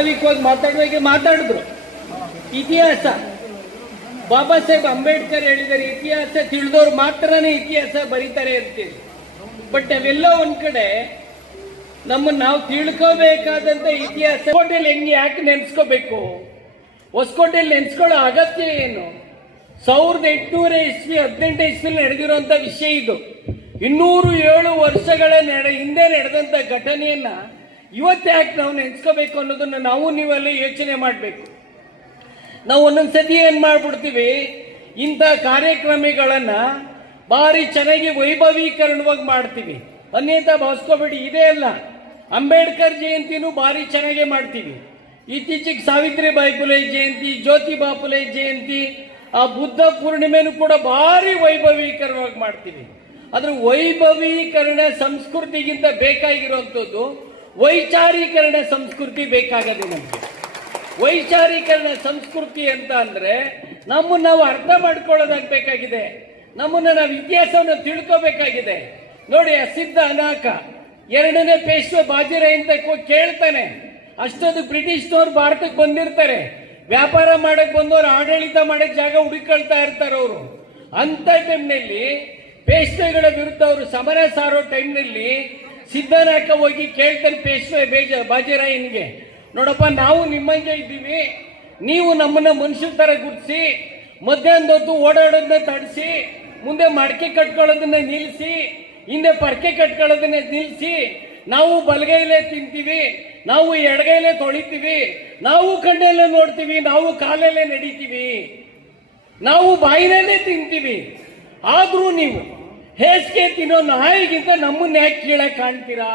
ಪ್ರಾಸ್ತಾವಿಕವಾಗಿ ಮಾತಾಡುವಾಗ ಮಾತಾಡಿದ್ರು. ಇತಿಹಾಸ. ಬಾಬಾ ಸಾಹೇಬ್ ಅಂಬೇಡ್ಕರ್ ಹೇಳಿದ್ದಾರೆ ಇತಿಹಾಸ ತಿಳಿದವ್ರು ಮಾತ್ರನೇ ಇತಿಹಾಸ ಬರೀತಾರೆ ಅಂತೀವಿ ಬಟ್ ನಾವೆಲ್ಲ ಒಂದ್ ಕಡೆ ನಮ್ಮನ್ನ ನಾವು ತಿಳ್ಕೋಬೇಕಾದಂತ ಇತಿಹಾಸ. ಹೊಸಕೋಟೆಯಲ್ಲಿ ಹೆಂಗ್ ಯಾಕೆ ನೆನ್ಸ್ಕೋಬೇಕು? ಹೊಸಕೋಟೆಯಲ್ಲಿ ನೆನ್ಸ್ಕೊಳ್ಳೋ ಅಗತ್ಯ ಏನು? ಸಾವಿರದ ಎಂಟುನೂರ ಇಸ್ವಿ, ಹದಿನೆಂಟು ಇಸ್ವಿ ನಡೆದಿರುವಂತ ವಿಷಯ ಇದು. ಇನ್ನೂರು ಏಳು ವರ್ಷಗಳ ನಡೆ ಹಿಂದೆ ನಡೆದಂತ ಘಟನೆಯನ್ನ ಇವತ್ತು ಯಾಕೆ ನಾವು ನೆನ್ಸ್ಕೋಬೇಕು ಅನ್ನೋದನ್ನ ನಾವು ನೀವೆಲ್ಲ ಯೋಚನೆ ಮಾಡಬೇಕು. ನಾವು ಒಂದೊಂದು ಸತಿ ಏನು ಮಾಡ್ಬಿಡ್ತೀವಿ, ಇಂಥ ಕಾರ್ಯಕ್ರಮಗಳನ್ನು ಭಾರಿ ಚೆನ್ನಾಗಿ ವೈಭವೀಕರಣವಾಗಿ ಮಾಡ್ತೀವಿ. ಅನ್ಯಂತ ಭಾವಿಸ್ಕೋಬೇಡಿ, ಇದೇ ಅಲ್ಲ. ಅಂಬೇಡ್ಕರ್ ಜಯಂತಿನೂ ಭಾರಿ ಚೆನ್ನಾಗಿ ಮಾಡ್ತೀವಿ. ಇತ್ತೀಚೆಗೆ ಸಾವಿತ್ರಿಬಾಯಿ ಪುಲೆ ಜಯಂತಿ ಜ್ಯೋತಿ ಬಾಪುಲೆ ಜಯಂತಿ, ಆ ಬುದ್ಧ ಪೂರ್ಣಿಮೆನೂ ಕೂಡ ಭಾರಿ ವೈಭವೀಕರಣವಾಗಿ ಮಾಡ್ತೀವಿ. ಆದ್ರೆ ವೈಭವೀಕರಣ ಸಂಸ್ಕೃತಿಗಿಂತ ಬೇಕಾಗಿರುವಂಥದ್ದು ವೈಚಾರೀಕರಣ ಸಂಸ್ಕೃತಿ ಬೇಕಾಗದೆ ನಮಗೆ. ವೈಚಾರೀಕರಣ ಸಂಸ್ಕೃತಿ ಅಂತ ಅಂದ್ರೆ ನಮ್ಮನ್ನು ನಾವು ಅರ್ಥ ಮಾಡ್ಕೊಳ್ಳೋದಾಗಬೇಕಾಗಿದೆ ನಮ್ಮನ್ನು ನಾವು ಇತಿಹಾಸವನ್ನು ತಿಳ್ಕೋಬೇಕಾಗಿದೆ. ನೋಡಿ, ಅಸಿದ್ಧ ಅನಾಕ ಎರಡನೇ ಪೇಶ್ವ ಬಾಜಿರಾಯ್ ಅಂತ ಕೇಳ್ತಾನೆ. ಅಷ್ಟೊಂದು ಬ್ರಿಟಿಷ್ನವ್ರು ಭಾರತಕ್ಕೆ ಬಂದಿರ್ತಾರೆ. ವ್ಯಾಪಾರ ಮಾಡಕ್ ಬಂದವರು, ಆಡಳಿತ ಮಾಡಕ್ ಜಾಗ ಹುಡುಕೊಳ್ತಾ ಇರ್ತಾರೆ ಅವರು. ಅಂತ ಟೈಮ್ನಲ್ಲಿ ಪೇಶ್ವೆಗಳ ವಿರುದ್ಧ ಅವರು ಸಮರ ಸಾರೋ ಟೈಮ್ನಲ್ಲಿ ಸಿದ್ದನಾಕ ಹೋಗಿ ಕೇಳ್ತಾನೆ ಪೇಶ್ವೆ ಬೇಜ ಬಾಜಿರಾಯನಿಗೆ. ನೋಡಪ್ಪ, ನಾವು ನಿಮ್ಮಂಗೆ ಇದ್ದೀವಿ. ನೀವು ನಮ್ಮನ್ನ ಮನುಷ್ಯರ ತರ ಗುರ್ಸಿ ಮಧ್ಯಾಹ್ನದ ಹೊತ್ತು ಓಡಾಡೋದನ್ನ ತಡಿಸಿ, ಮುಂದೆ ಮಡಕೆ ಕಟ್ಕೊಳ್ಳೋದನ್ನ ನಿಲ್ಲಿಸಿ ಹಿಂದೆ ಪರ್ಕೆ ಕಟ್ಕೊಳ್ಳೋದನ್ನ ನಿಲ್ಲಿಸಿ ನಾವು ಬಲಗೈಲೇ ತಿಂತೀವಿ, ನಾವು ಎಡಗೈಲೇ ತೊಳಿತೀವಿ, ನಾವು ಕಣ್ಣಲ್ಲೇ ನೋಡ್ತೀವಿ, ನಾವು ಕಾಲಲ್ಲೇ ನಡೀತೀವಿ. ನಾವು ಬಾಯಿನಲ್ಲೇ ತಿಂತೀವಿ. ಆದರೂ ನೀವು ಹೇಸಿಗೆ ತಿನ್ನೋ ನಾಯಿಗಿಂತ ನಮ್ಮನ್ನ ಯಾಕೆ ಕೀಳಕ್ ಕಾಣ್ತೀರಾ?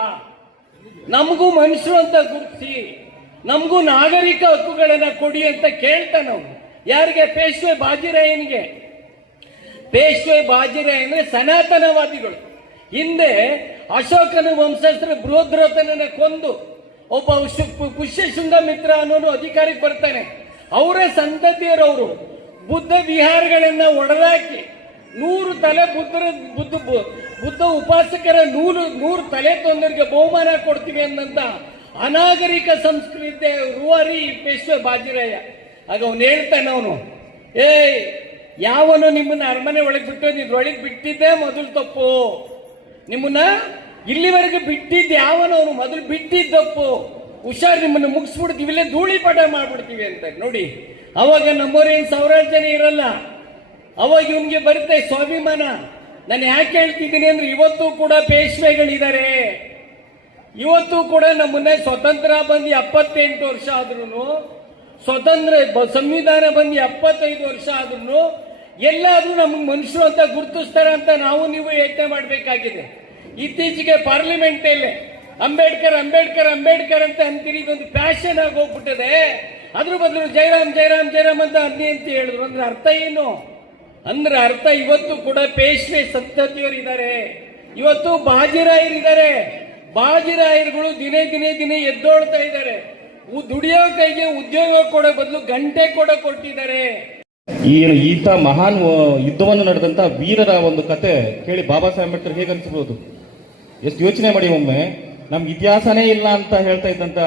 ನಮಗೂ ಮನುಷ್ಯರು ಅಂತ ಗುರುತಿಸಿ, ನಮಗೂ ನಾಗರಿಕ ಹಕ್ಕುಗಳನ್ನ ಕೊಡಿ ಅಂತ ಕೇಳ್ತಾ ನಾವು. ಯಾರಿಗೆ? ಪೇಶ್ವೆ ಬಾಜಿರಾಯನಿಗೆ. ಪೇಶ್ವೆ ಬಾಜಿರಾಯ ಸನಾತನವಾದಿಗಳು. ಹಿಂದೆ ಅಶೋಕನ ವಂಶಸ್ಥರ ಬೃಹದ್ರಥನನ್ನ ಕೊಂದು, ಒಬ್ಬ ಪುಷ್ಯ ಶೃಂಗಮಿತ್ರ ಅನ್ನೋನು ಅಧಿಕಾರಿಗೆ ಬರ್ತಾನೆ. ಅವರ ಸಂತತಿಯರವರು. ಬುದ್ಧ ವಿಹಾರಗಳನ್ನ ಒಡೆದಾಕಿ ನೂರು ತಲೆ ಬುದ್ಧರ ಬುದ್ಧ ಬುದ್ಧ ಉಪಾಸಕರ ನೂರು ನೂರು ತಲೆ ತೊಂದರಿಗೆ ಬಹುಮಾನ ಕೊಡ್ತೀವಿ ಅನ್ನಂತ ಅನಾಗರಿಕ ಸಂಸ್ಕೃತಿ ರೂವಾರಿ ಪೇಶ್ವ ಬಾಜಿರಾಯ. ಆಗ ಅವನು ಹೇಳ್ತಾನೆ ಅವನು, ಏಯ್, ಯಾವನು ನಿಮ್ಮನ್ನ ಅರಮನೆ ಒಳಗೆ ಬಿಟ್ಟು ನಿದ್ರೊಳಗೆ ಬಿಟ್ಟಿದ್ದೆ ಮೊದಲು ತಪ್ಪು. ನಿಮ್ಮನ್ನ ಇಲ್ಲಿವರೆಗೆ ಬಿಟ್ಟಿದ್ದ ಯಾವನು ಅವನು ಮೊದಲು ಬಿಟ್ಟಿದ್ದ ತಪ್ಪು. ಹುಷಾರ್ ನಿಮ್ಮನ್ನ ಮುಗಿಸ್ಬಿಡ್ತೀವಿ, ಇಲ್ಲೇ ಧೂಳಿ ಮಾಡ್ಬಿಡ್ತೀವಿ ಅಂತ. ನೋಡಿ, ಅವಾಗ ನಮ್ಮವ್ರೇನ್ ಸಾವಿರಾರು ಜನ ಇರಲ್ಲ. ಅವಾಗ ಇವನ್ಗೆ ಬರುತ್ತೆ ಸ್ವಾಭಿಮಾನ. ನಾನು ಯಾಕೆ ಹೇಳ್ತಿದ್ದೀನಿ ಅಂದ್ರೆ ಇವತ್ತು ಕೂಡ ಪೇಶ್ವೆಗಳಿದ್ದಾರೆ. ಇವತ್ತು ಕೂಡ ನಮ್ಮನ್ನ ಸ್ವತಂತ್ರ ಬಂದು ಎಪ್ಪತ್ತೆಂಟು ವರ್ಷ ಆದ್ರೂ ಸ್ವತಂತ್ರ ಸಂವಿಧಾನ ಬಂದು ಎಪ್ಪತ್ತೈದು ವರ್ಷ ಆದ್ರೂ ಎಲ್ಲಾದ್ರೂ ನಮ್ಗೆ ಮನುಷ್ಯರು ಅಂತ ಗುರುತಿಸ್ತಾರೆ ಅಂತ ನಾವು ನೀವು ಯೋಚನೆ ಮಾಡಬೇಕಾಗಿದೆ. ಇತ್ತೀಚೆಗೆ ಪಾರ್ಲಿಮೆಂಟ್ ಅಲ್ಲೇ ಅಂಬೇಡ್ಕರ್ ಅಂಬೇಡ್ಕರ್ ಅಂಬೇಡ್ಕರ್ ಅಂತ ಅಂತೀರಿ, ಇದೊಂದು ಫ್ಯಾಷನ್ ಆಗಿ ಹೋಗ್ಬಿಟ್ಟಿದೆ ಅದ್ರ ಬದಲು ಜಯರಾಮ್ ಜಯರಾಮ್ ಜಯರಾಮ್ ಅಂತ ಅನ್ನಿ ಅಂತ ಹೇಳಿದ್ರು. ಅಂದ್ರೆ ಅರ್ಥ ಏನು? ಅಂದ್ರೆ ಅರ್ಥ ಇವತ್ತು ಕೂಡ ಪೇಶ್ವೆ ಸಂತತಿಯವರು ಇದ್ದಾರೆ ಇವತ್ತು ಬಾಜಿರಾಯರಿದ್ದಾರೆ. ಬಾಜಿರಾಯರ್ಗಳು ದಿನೇ ದಿನೇ ದಿನೇ ಎದ್ದೋಳ್ತಾ ಇದ್ದಾರೆ. ದುಡಿಯೋ ಕೈಗೆ ಉದ್ಯೋಗ ಕೊಡೋ ಬದಲು ಗಂಟೆ ಕೂಡ ಕೊಟ್ಟಿದ್ದಾರೆ. ಈ ಈತ ಮಹಾನ್ ಯುದ್ಧವನ್ನು ನಡೆದಂತ ವೀರರ ಒಂದು ಕತೆ ಕೇಳಿ ಬಾಬಾ ಸಾಹೇಬ್ ಅಂಬೇಡ್ಕರ್ ಹೇಗೆ ಅನ್ಸ್ಬೋದು? ಎಷ್ಟು ಯೋಚನೆ ಮಾಡಿ ಒಮ್ಮೆ. ನಮ್ ಇತಿಹಾಸನೇ ಇಲ್ಲ ಅಂತ ಹೇಳ್ತಾ ಇದ್ದಂತ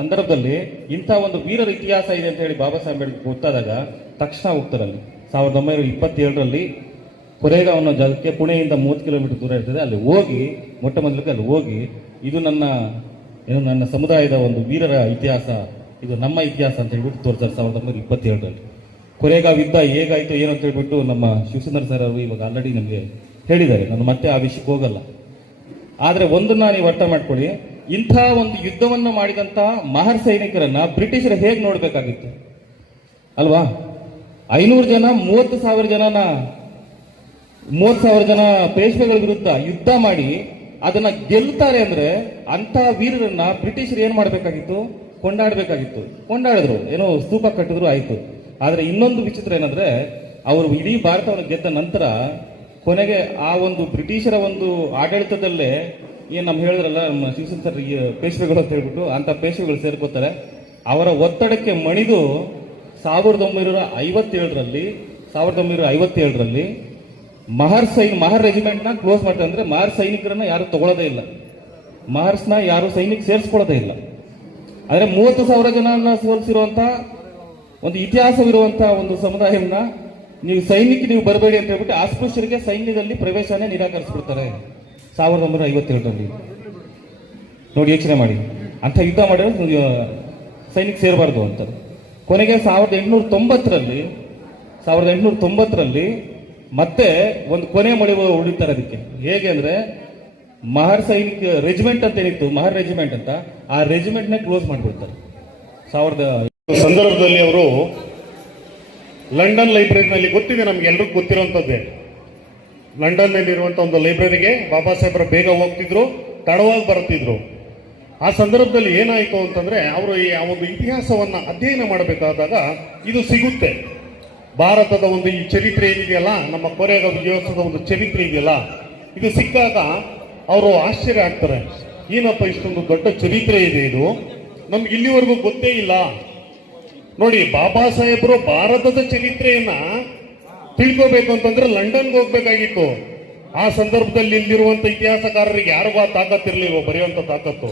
ಸಂದರ್ಭದಲ್ಲಿ ಇಂಥ ಒಂದು ವೀರರ ಇತಿಹಾಸ ಇದೆ ಅಂತ ಹೇಳಿ ಬಾಬಾ ಸಾಹೇಬ್ ಅಂಬೇಡ್ಕರ್ ಗೊತ್ತಾದಾಗ ತಕ್ಷಣ ಹೋಗ್ತಾರಲ್ಲಿ ಸಾವಿರದ ಒಂಬೈನೂರ ಇಪ್ಪತ್ತೇಳರಲ್ಲಿ ಕೊರೆಗಾವ್ ಅನ್ನೋ ಜಾಗಕ್ಕೆ ಪುಣೆಯಿಂದ ಮೂವತ್ತು ಕಿಲೋಮೀಟರ್ ದೂರ ಇರ್ತದೆ. ಅಲ್ಲಿ ಹೋಗಿ, ಮೊಟ್ಟ ಮೊದಲಿಗೆ ಅಲ್ಲಿ ಹೋಗಿ, ಇದು ನನ್ನ ಏನು ನನ್ನ ಸಮುದಾಯದ ಒಂದು ವೀರರ ಇತಿಹಾಸ. ಇದು ನಮ್ಮ ಇತಿಹಾಸ ಅಂತ ಹೇಳ್ಬಿಟ್ಟು ತೋರಿಸ್ತಾರೆ ಸಾವಿರದ ಒಂಬೈನೂರ ಇಪ್ಪತ್ತೇಳರಲ್ಲಿ. ಕೊರೇಗಾವ್ ಯುದ್ಧ ಹೇಗಾಯಿತು, ಏನು ಅಂತ ಹೇಳ್ಬಿಟ್ಟು ನಮ್ಮ ಶಿವಸುಂದರ್ ಸರ್ ಅವರು ಇವಾಗ ಆಲ್ರೆಡಿ ನಮಗೆ ಹೇಳಿದ್ದಾರೆ. ನಾನು ಮತ್ತೆ ಆ ವಿಷಯಕ್ಕೆ ಹೋಗಲ್ಲ. ಆದರೆ ಒಂದನ್ನ ನೀವು ಅರ್ಥ ಮಾಡ್ಕೊಳ್ಳಿ, ಇಂಥ ಒಂದು ಯುದ್ಧವನ್ನು ಮಾಡಿದಂಥ ಮಹರ್ ಸೈನಿಕರನ್ನ ಬ್ರಿಟಿಷರು ಹೇಗೆ ನೋಡಬೇಕಾಗಿತ್ತು? ಅಲ್ವಾ? ಐನೂರು ಜನ, ಮೂವತ್ತು ಸಾವಿರ ಜನನ, ಮೂವತ್ತು ಸಾವಿರ ಜನ ಪೇಶ್ವೆಗಳ ವಿರುದ್ಧ ಯುದ್ಧ ಮಾಡಿ ಅದನ್ನ ಗೆಲ್ತಾರೆ ಅಂದ್ರೆ ಅಂತ ವೀರರನ್ನ ಬ್ರಿಟಿಷರು ಏನ್ ಮಾಡ್ಬೇಕಾಗಿತ್ತು? ಕೊಂಡಾಡಬೇಕಾಗಿತ್ತು. ಕೊಂಡಾಡಿದ್ರು. ಏನೋ ಸ್ತೂಪ ಕಟ್ಟಿದ್ರು, ಆಯ್ತು. ಆದ್ರೆ ಇನ್ನೊಂದು ವಿಚಿತ್ರ ಏನಂದ್ರೆ, ಅವರು ಇಡೀ ಭಾರತವನ್ನು ಗೆದ್ದ ನಂತರ ಕೊನೆಗೆ ಆ ಒಂದು ಬ್ರಿಟಿಷರ ಒಂದು ಆಡಳಿತದಲ್ಲೇ ಏನ್ ನಮ್ ಹೇಳಿದ್ರಲ್ಲ, ನಮ್ಮ ಶಿವಸೇನ ಸರ್ ಪೇಶ್ವೆಗಳು ಅಂತ ಹೇಳ್ಬಿಟ್ಟು ಅಂತ ಪೇಶ್ವೆಗಳು ಸೇರ್ಕೋತಾರೆ. ಅವರ ಒತ್ತಡಕ್ಕೆ ಮಣಿದು ಸಾವಿರದ ಒಂಬೈನೂರ ಐವತ್ತೇಳರಲ್ಲಿ, ಸಾವಿರದ ಒಂಬೈನೂರ ಐವತ್ತೇಳರಲ್ಲಿ ಮಹರ್ ಸೈನ್, ಮಹರ್ ರೆಜಿಮೆಂಟ್ನ ಕ್ಲೋಸ್ ಮಾಡ್ತಾರೆ ಅಂದರೆ ಮಹರ್ ಸೈನಿಕರನ್ನ ಯಾರು ತಗೊಳ್ಳೋದೇ ಇಲ್ಲ. ಮಹರ್ಸ್ನ ಯಾರು ಸೈನಿಕ ಸೇರಿಸ್ಕೊಳ್ಳೋದೇ ಇಲ್ಲ. ಆದರೆ ಮೂವತ್ತು ಸಾವಿರ ಜನನ ಸೋಲಿಸಿರುವಂಥ ಒಂದು ಇತಿಹಾಸವಿರುವಂಥ ಒಂದು ಸಮುದಾಯವನ್ನ ನೀವು ಸೈನಿಕ ನೀವು ಬರಬೇಡಿ ಅಂತ ಹೇಳ್ಬಿಟ್ಟು ಅಸ್ಪೃಶ್ಯರಿಗೆ ಸೈನ್ಯದಲ್ಲಿ ಪ್ರವೇಶನೇ ನಿರಾಕರಿಸ್ಬಿಡ್ತಾರೆ ಸಾವಿರದ ಒಂಬೈನೂರ ಐವತ್ತೇಳರಲ್ಲಿ. ನೋಡಿ ಯೋಚನೆ ಮಾಡಿ. ಅಂಥ ಯುದ್ಧ ಮಾಡಿದ್ರೆ ಸೈನಿಕ ಸೇರಬಾರ್ದು ಅಂತ ಕೊನೆಗೆ ಸಾವಿರದ ಎಂಟುನೂರ ತೊಂಬತ್ತರಲ್ಲಿ, ಸಾವಿರದ ಎಂಟುನೂರ ತೊಂಬತ್ತರಲ್ಲಿ ಮತ್ತೆ ಒಂದು ಕೊನೆ ಮಳೆ ಉಳಿತಾರೆ ಅದಕ್ಕೆ. ಹೇಗೆ ಅಂದ್ರೆ, ಮಹರ್ ಸೈನಿಕ ರೆಜಿಮೆಂಟ್ ಅಂತ ಏನಿತ್ತು, ಮಹರ್ ರೆಜಿಮೆಂಟ್ ಅಂತ, ಆ ರೆಜಿಮೆಂಟ್ನ ಕ್ಲೋಸ್ ಮಾಡಿಬಿಡ್ತಾರೆ. ಸಾವಿರದ ಸಂದರ್ಭದಲ್ಲಿ ಅವರು ಲಂಡನ್ ಲೈಬ್ರರಿನಲ್ಲಿ, ಗೊತ್ತಿದೆ ನಮ್ಗೆ ಎಲ್ರಿಗೂ ನಲ್ಲಿ ಲಂಡನ್ನಲ್ಲಿರುವಂಥ ಒಂದು ಲೈಬ್ರರಿಗೆ ಬಾಬಾ ಸಾಹೇಬ್ರ ಬೇಗ ಹೋಗ್ತಿದ್ರು, ತಡವಾಗಿ ಬರುತ್ತಿದ್ರು ಆ ಸಂದರ್ಭದಲ್ಲಿ ಏನಾಯಿತು ಅಂತಂದ್ರೆ ಅವರು ಈ ಆ ಒಂದು ಇತಿಹಾಸವನ್ನ ಅಧ್ಯಯನ ಮಾಡಬೇಕಾದಾಗ ಇದು ಸಿಗುತ್ತೆ. ಭಾರತದ ಒಂದು ಈ ಚರಿತ್ರೆ ಏನಿದೆಯಲ್ಲ, ನಮ್ಮ ಕೊರೆಗ ವಿಜಯೋತ್ಸವದ ಒಂದು ಚರಿತ್ರೆ ಇದೆಯಲ್ಲ, ಇದು ಸಿಕ್ಕಾಗ ಅವರು ಆಶ್ಚರ್ಯ ಆಗ್ತಾರೆ. ಏನಪ್ಪ ಇಷ್ಟೊಂದು ದೊಡ್ಡ ಚರಿತ್ರೆ ಇದೆ ಇದು? ನಮ್ಗೆ ಇಲ್ಲಿವರೆಗೂ ಗೊತ್ತೇ ಇಲ್ಲ. ನೋಡಿ, ಬಾಬಾ ಸಾಹೇಬರು ಭಾರತದ ಚರಿತ್ರೆಯನ್ನ ತಿಳ್ಕೋಬೇಕು ಅಂತಂದ್ರೆ ಲಂಡನ್ಗೆ ಹೋಗ್ಬೇಕಾಗಿತ್ತು. ಆ ಸಂದರ್ಭದಲ್ಲಿ ಇಲ್ಲಿರುವಂತ ಇತಿಹಾಸಕಾರರಿಗೆ ಯಾರಿಗೂ ಆ ತಾಕತ್ತಿರ್ಲಿಲ್ವೋ ಬರೆಯುವಂತ ತಾಕತ್ತು?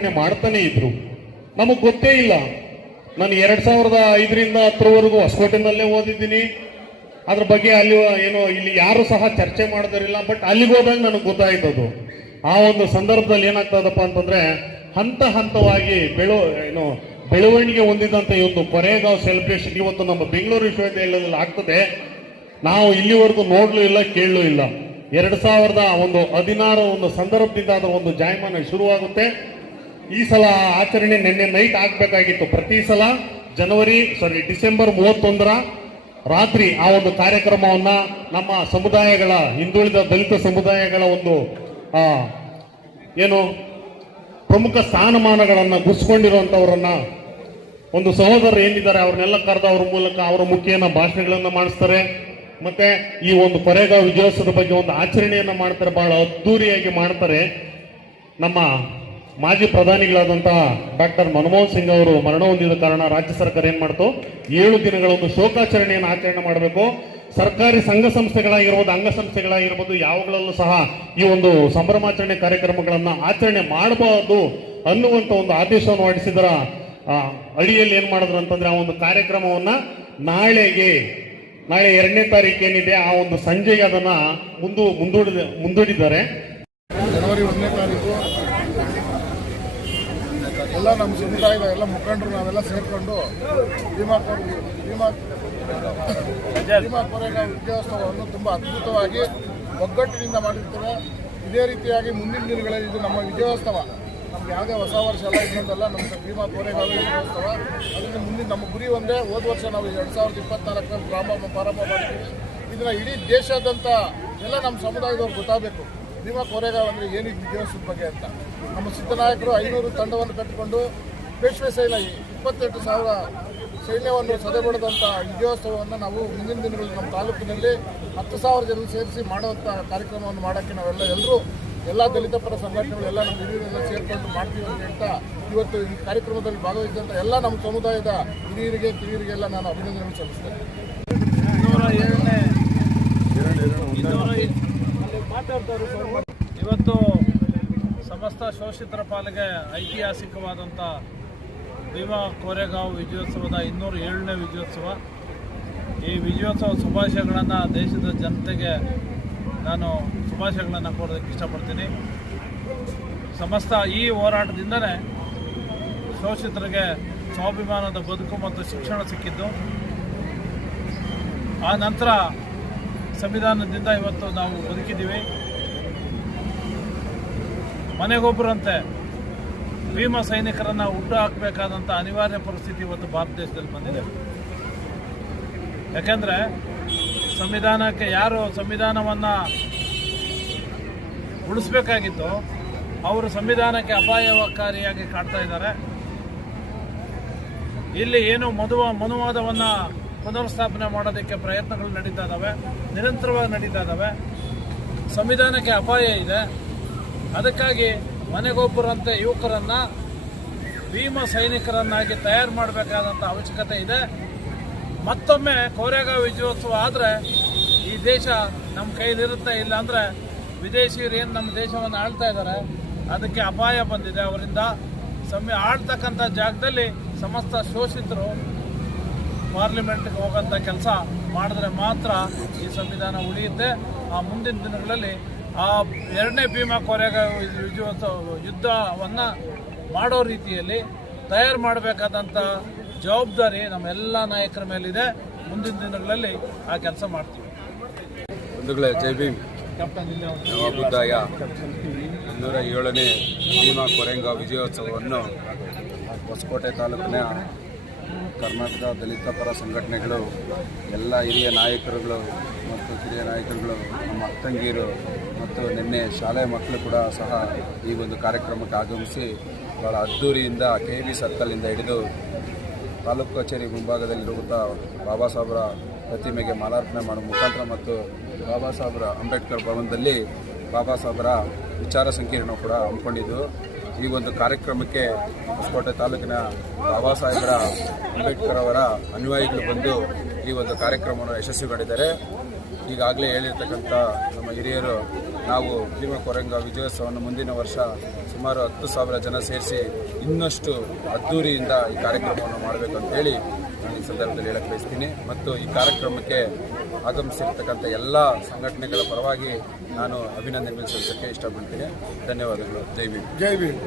ಮಾಡ್ತಾನೆ ಇದ್ರು. ನಮಗ್ ಗೊತ್ತೇ ಇಲ್ಲ. ನಾನು ಎರಡ್ ಸಾವಿರದ ಐದರಿಂದ ಹತ್ತರವರೆಗೂ ಹೊಸಕೋಟೆನಲ್ಲೇ ಓದಿದ್ದೀನಿ. ಅದ್ರ ಬಗ್ಗೆ ಅಲ್ಲಿ ಏನು ಇಲ್ಲಿ ಯಾರು ಸಹ ಚರ್ಚೆ ಮಾಡೋದಿರಲಿಲ್ಲ ಬಟ್ ಅಲ್ಲಿಗೆ ಹೋದಾಗ ನನಗೆ ಗೊತ್ತಾಯ್ತದು. ಆ ಒಂದು ಸಂದರ್ಭದಲ್ಲಿ ಏನಾಗ್ತದಪ್ಪ ಅಂತಂದ್ರೆ, ಹಂತ ಹಂತವಾಗಿ ಬೆಳ, ಏನು, ಬೆಳವಣಿಗೆ ಹೊಂದಿದಂತ ಈ ಒಂದು ಕೊರೆಗಾವ್ ಸೆಲೆಬ್ರೇಷನ್ ಇವತ್ತು ನಮ್ಮ ಬೆಂಗಳೂರು ವಿಶ್ವವಿದ್ಯಾಲಯದಲ್ಲಿ ಆಗ್ತದೆ. ನಾವು ಇಲ್ಲಿವರೆಗೂ ನೋಡ್ಲೂ ಇಲ್ಲ, ಕೇಳಲೂ ಇಲ್ಲ. ಎರಡ್ ಸಾವಿರದ ಒಂದು ಹದಿನಾರು ಒಂದು ಸಂದರ್ಭದಿಂದ ಅದರ ಒಂದು ಜಾಯಮಾನ ಶುರುವಾಗುತ್ತೆ. ಈ ಸಲ ಆಚರಣೆ ನಿನ್ನೆ ನೈಟ್ ಆಗಬೇಕಾಗಿತ್ತು. ಪ್ರತಿ ಸಲ ಜನವರಿ ಸಾರಿ ಡಿಸೆಂಬರ್ ಮೂವತ್ತೊಂದರ ರಾತ್ರಿ ಆ ಒಂದು ಕಾರ್ಯಕ್ರಮವನ್ನ ನಮ್ಮ ಸಮುದಾಯಗಳ, ಹಿಂದುಳಿದ ದಲಿತ ಸಮುದಾಯಗಳ ಒಂದು ಏನು ಪ್ರಮುಖ ಸ್ಥಾನಮಾನಗಳನ್ನು ಗುರ್ಸ್ಕೊಂಡಿರುವಂಥವ್ರನ್ನ ಒಂದು ಸಹೋದರರು ಏನಿದ್ದಾರೆ ಅವ್ರನ್ನೆಲ್ಲ ಕರೆದು ಅವ್ರ ಮೂಲಕ ಅವರ ಮುಖೇನ ಭಾಷಣಗಳನ್ನು ಮಾಡಿಸ್ತಾರೆ. ಮತ್ತೆ ಈ ಒಂದು ಪರೇಗ ವಿಜಯೋತ್ಸವದ ಬಗ್ಗೆ ಒಂದು ಆಚರಣೆಯನ್ನು ಮಾಡ್ತಾರೆ, ಬಹಳ ಅದ್ದೂರಿಯಾಗಿ ಮಾಡ್ತಾರೆ ನಮ್ಮ ಮಾಜಿ ಪ್ರಧಾನಿಗಳಾದಂತಹ ಡಾಕ್ಟರ್ ಮನಮೋಹನ್ ಸಿಂಗ್ ಅವರು ಮರಣ ಹೊಂದಿದ ಕಾರಣ ರಾಜ್ಯ ಸರ್ಕಾರ ಏನ್ ಮಾಡ್ತು? ಏಳು ದಿನಗಳ ಒಂದು ಶೋಕಾಚರಣೆಯನ್ನು ಆಚರಣೆ ಮಾಡಬೇಕು. ಸರ್ಕಾರಿ ಸಂಘ ಸಂಸ್ಥೆಗಳಾಗಿರ್ಬೋದು ಅಂಗಸಂಸ್ಥೆಗಳಾಗಿರ್ಬೋದು ಯಾವಾಗಲಲ್ಲೂ ಸಹ ಈ ಒಂದು ಸಂಭ್ರಮಾಚರಣೆ ಕಾರ್ಯಕ್ರಮಗಳನ್ನು ಆಚರಣೆ ಮಾಡಬಾರದು ಅನ್ನುವಂತ ಒಂದು ಆದೇಶವನ್ನು ಹೊರಡಿಸಿದರ ಅಡಿಯಲ್ಲಿ ಏನ್ ಮಾಡಿದ್ರು ಅಂತಂದ್ರೆ ಆ ಒಂದು ಕಾರ್ಯಕ್ರಮವನ್ನ ನಾಳೆಗೆ, ನಾಳೆ ಎರಡನೇ ತಾರೀಕು ಏನಿದೆ, ಆ ಒಂದು ಸಂಜೆಗೆ ಅದನ್ನ ಮುಂದು, ಮುಂದೂಡಿದ, ಮುಂದೂಡಿದ್ದಾರೆ. ಜನವರಿ ಒಂದನೇ ತಾರೀಕು ಎಲ್ಲ ನಮ್ಮ ಸಮುದಾಯದ ಎಲ್ಲ ಮುಖಂಡರು ನಾವೆಲ್ಲ ಸೇರಿಕೊಂಡು ಭೀಮಾ ಭೀಮಾ ಭೀಮಾ ಕೊರೆಗಾಂವ್ ವಿಜಯೋತ್ಸವವನ್ನು ತುಂಬ ಅದ್ಭುತವಾಗಿ ಒಗ್ಗಟ್ಟಿನಿಂದ ಮಾಡಿರ್ತೇವೆ ಇದೇ ರೀತಿಯಾಗಿ ಮುಂದಿನ ದಿನಗಳಲ್ಲಿ ಇದು ನಮ್ಮ ವಿಜಯೋತ್ಸವ. ನಮ್ಗೆ ಯಾವುದೇ ಹೊಸ ವರ್ಷ ಎಲ್ಲ ಅಂತಲ್ಲ ನಮ್ಮ ಭೀಮಾ ಕೋರೆಗಾಂವ್ ವಿಜಯೋತ್ಸವ. ಅದರಿಂದ ಮುಂದಿನ ನಮ್ಮ ಗುರಿ ಒಂದೇ. ಹೋದ ವರ್ಷ ನಾವು ಎರಡು ಸಾವಿರದ ಇಪ್ಪತ್ನಾಲ್ಕರ ಪ್ರಾರಂಭ ಪ್ರಾರಂಭ ಮಾಡ್ತೀವಿ. ಇದನ್ನ ಇಡೀ ದೇಶಾದ್ಯಂತ ಎಲ್ಲ ನಮ್ಮ ಸಮುದಾಯದವ್ರು ಗೊತ್ತಾಗಬೇಕು. ಭೀಮಾ ಕೋರೆಗಾಂವ್ ಅಂದರೆ ಏನಿದೆ ವಿಜಯೋತ್ಸವದ ಬಗ್ಗೆ ಅಂತ. ನಮ್ಮ ಸಿದ್ದನಾಯಕರು ಐನೂರು ತಂಡವನ್ನು ಕಟ್ಟಿಕೊಂಡು ಪೇಶ್ವೆ ಸೈನ್ಯ ಇಪ್ಪತ್ತೆಂಟು ಸಾವಿರ ಸೈನ್ಯವನ್ನು ಸದೆಬಡಿದಂಥ ವಿಜಯೋತ್ಸವವನ್ನು ನಾವು ಮುಂದಿನ ದಿನಗಳಲ್ಲಿ ನಮ್ಮ ತಾಲೂಕಿನಲ್ಲಿ ಹತ್ತು ಸಾವಿರ ಜನ ಸೇರಿಸಿ ಮಾಡುವಂಥ ಕಾರ್ಯಕ್ರಮವನ್ನು ಮಾಡೋಕ್ಕೆ ನಾವೆಲ್ಲ ಎಲ್ಲರೂ ಎಲ್ಲ ದಲಿತ ಪರ ಸಂಘಟನೆಗಳು ಎಲ್ಲ ನಮ್ಮ ಹಿರಿಯರೆಲ್ಲ ಸೇರ್ಕೊಂಡು ಮಾಡ್ತೀವಿ ಅಂತ ಹೇಳ್ತಾ ಇವತ್ತು ಈ ಕಾರ್ಯಕ್ರಮದಲ್ಲಿ ಭಾಗವಹಿಸಿದಂಥ ಎಲ್ಲ ನಮ್ಮ ಸಮುದಾಯದ ಹಿರಿಯರಿಗೆ ಎಲ್ಲ ನಾನು ಅಭಿನಂದನೆ ಸಲ್ಲಿಸ್ತೇನೆ. ಇವತ್ತು ಸಮಸ್ತ ಶೋಷಿತರ ಪಾಲಿಗೆ ಐತಿಹಾಸಿಕವಾದಂಥ ಭೀಮಾ ಕೋರೆಗಾಂವ್ ವಿಜಯೋತ್ಸವದ ಇನ್ನೂರ ಏಳನೇ ವಿಜಯೋತ್ಸವ. ಈ ವಿಜಯೋತ್ಸವ ಶುಭಾಶಯಗಳನ್ನು ದೇಶದ ಜನತೆಗೆ ನಾನು ಶುಭಾಶಯಗಳನ್ನು ಕೊಡೋದಕ್ಕೆ ಇಷ್ಟಪಡ್ತೀನಿ. ಸಮಸ್ತ ಈ ಹೋರಾಟದಿಂದಲೇ ಶೋಷಿತರಿಗೆ ಸ್ವಾಭಿಮಾನದ ಬದುಕು ಮತ್ತು ಶಿಕ್ಷಣ ಸಿಕ್ಕಿದ್ದು. ಆ ನಂತರ ಸಂವಿಧಾನದಿಂದ ಇವತ್ತು ನಾವು ಬದುಕಿದ್ದೀವಿ. ಮನೆಗೊಬ್ಬರಂತೆ ಭೀಮ ಸೈನಿಕರನ್ನ ಹುಟ್ಟು ಹಾಕಬೇಕಾದಂಥ ಅನಿವಾರ್ಯ ಪರಿಸ್ಥಿತಿ ಇವತ್ತು ಭಾರತ ದೇಶದಲ್ಲಿ ಬಂದಿದೆ. ಯಾಕೆಂದರೆ ಸಂವಿಧಾನಕ್ಕೆ ಯಾರು ಸಂವಿಧಾನವನ್ನ ಉಳಿಸ್ಬೇಕಾಗಿತ್ತು ಅವರು ಸಂವಿಧಾನಕ್ಕೆ ಅಪಾಯಕಾರಿಯಾಗಿ ಕಾಡ್ತಾ ಇದ್ದಾರೆ. ಇಲ್ಲಿ ಏನು ಮಧುವ ಮನುವಾದವನ್ನ ಪುನರ್ಸ್ಥಾಪನೆ ಮಾಡೋದಕ್ಕೆ ಪ್ರಯತ್ನಗಳು ನಡೀತಾ ಇದ್ದಾವೆ ನಿರಂತರವಾಗಿ ನಡೀತಾ ಇದ್ದಾವೆ ಸಂವಿಧಾನಕ್ಕೆ ಅಪಾಯ ಇದೆ. ಅದಕ್ಕಾಗಿ ಮನೆಗೊಬ್ಬರಂತೆ ಯುವಕರನ್ನ, ಭೀಮ ಸೈನಿಕರನ್ನಾಗಿ ತಯಾರು ಮಾಡಬೇಕಾದಂಥ ಅವಶ್ಯಕತೆ ಇದೆ. ಮತ್ತೊಮ್ಮೆ ಕೋರೆಗಾಂವ್ ವಿಜಯೋತ್ಸವ ಆದರೆ ಈ ದೇಶ ನಮ್ಮ ಕೈಲಿರುತ್ತೆ ಇಲ್ಲ ಅಂದರೆ ವಿದೇಶಿಯರು ಏನು ನಮ್ಮ ದೇಶವನ್ನು ಆಳ್ತಾ ಇದ್ದಾರೆ ಅದಕ್ಕೆ ಅಪಾಯ ಬಂದಿದೆ. ಅವರಿಂದ ಸಮಯ ಆಳ್ತಕ್ಕಂಥ ಜಾಗದಲ್ಲಿ ಸಮಸ್ತ ಶೋಷಿತರು ಪಾರ್ಲಿಮೆಂಟ್ಗೆ ಹೋಗೋಂಥ ಕೆಲಸ ಮಾಡಿದ್ರೆ ಮಾತ್ರ ಈ ಸಂವಿಧಾನ ಉಳಿಯುತ್ತೆ. ಆ ಮುಂದಿನ ದಿನಗಳಲ್ಲಿ ಆ ಎರಡನೇ ಭೀಮಾ ಕೊರೆಗ ವಿಜಯೋತ್ಸವ ಯುದ್ಧವನ್ನು ಮಾಡೋ ರೀತಿಯಲ್ಲಿ ತಯಾರು ಮಾಡಬೇಕಾದಂಥ ಜವಾಬ್ದಾರಿ ನಮ್ಮೆಲ್ಲ ನಾಯಕರ ಮೇಲಿದೆ. ಮುಂದಿನ ದಿನಗಳಲ್ಲಿ ಆ ಕೆಲಸ ಮಾಡ್ತೀವಿ. ಬಂಧುಗಳೇ ಜೈ ಭೀಮ್. ನವಾಬುದ್ದಾಯ ಇನ್ನೂರ ಏಳನೇ ಭೀಮಾ ಕೊರೆಂಗ ವಿಜಯೋತ್ಸವವನ್ನು ಹೊಸಕೋಟೆ ತಾಲೂಕಿನ ಕರ್ನಾಟಕ ದಲಿತ ಪರ ಸಂಘಟನೆಗಳು, ಎಲ್ಲ ಹಿರಿಯ ನಾಯಕರುಗಳು ಮತ್ತು ಕಿರಿಯ ನಾಯಕರುಗಳು, ನಮ್ಮ ಅಕ್ಕಂಗೀರು ಮತ್ತು ನಿನ್ನೆ ಶಾಲೆ ಮಕ್ಕಳು ಕೂಡ ಸಹ ಈ ಒಂದು ಕಾರ್ಯಕ್ರಮಕ್ಕೆ ಆಗಮಿಸಿ ಭಾಳ ಅದ್ದೂರಿಯಿಂದ ಕೆ ವಿ ಸರ್ಕಲಿಂದ ಹಿಡಿದು ತಾಲೂಕು ಕಚೇರಿ ಮುಂಭಾಗದಲ್ಲಿರುವಂಥ ಬಾಬಾ ಸಾಹೇಬರ ಪ್ರತಿಮೆಗೆ ಮಾಲಾರ್ಪಣೆ ಮಾಡುವ ಮುಖಾಂತರ ಮತ್ತು ಬಾಬಾ ಸಾಹೇಬರ ಅಂಬೇಡ್ಕರ್ ಭವನದಲ್ಲಿ ಬಾಬಾ ಸಾಹೇಬರ ವಿಚಾರ ಸಂಕೀರ್ಣ ಕೂಡ ಹಮ್ಮಿಕೊಂಡಿದ್ದು. ಈ ಒಂದು ಕಾರ್ಯಕ್ರಮಕ್ಕೆ ಹೊಸಕೋಟೆ ತಾಲೂಕಿನ ಬಾಬಾ ಸಾಹೇಬರ ಅಂಬೇಡ್ಕರ್ ಅವರ ಅನುಯಾಯಿಗಳು ಬಂದು ಈ ಒಂದು ಕಾರ್ಯಕ್ರಮವನ್ನು ಯಶಸ್ವಿ ಮಾಡಿದ್ದಾರೆ ಈಗಾಗಲೇ ಹೇಳಿರ್ತಕ್ಕಂಥ ನಮ್ಮ ಹಿರಿಯರು, ನಾವು ಭೀಮ ಕೊರಂಗ ವಿಜಯೋತ್ಸವವನ್ನು ಮುಂದಿನ ವರ್ಷ ಸುಮಾರು ಹತ್ತು ಸಾವಿರ ಜನ ಸೇರಿಸಿ ಇನ್ನಷ್ಟು ಅದ್ದೂರಿಯಿಂದ ಈ ಕಾರ್ಯಕ್ರಮವನ್ನು ಮಾಡಬೇಕು ಅಂತ ಹೇಳಿ ನಾನು ಈ ಸಂದರ್ಭದಲ್ಲಿ ಹೇಳಕ್ಕೆ ಬಯಸ್ತೀನಿ. ಮತ್ತು ಈ ಕಾರ್ಯಕ್ರಮಕ್ಕೆ ಆಗಮಿಸಿರ್ತಕ್ಕಂಥ ಎಲ್ಲ ಸಂಘಟನೆಗಳ ಪರವಾಗಿ ನಾನು ಅಭಿನಂದನೆ ಸಲ್ಲಿಸೋಕ್ಕೆ ಇಷ್ಟಪಡ್ತೀನಿ. ಧನ್ಯವಾದಗಳು. ಜೈ ಭೀಮ್. ಜೈ ಭೀಮ್.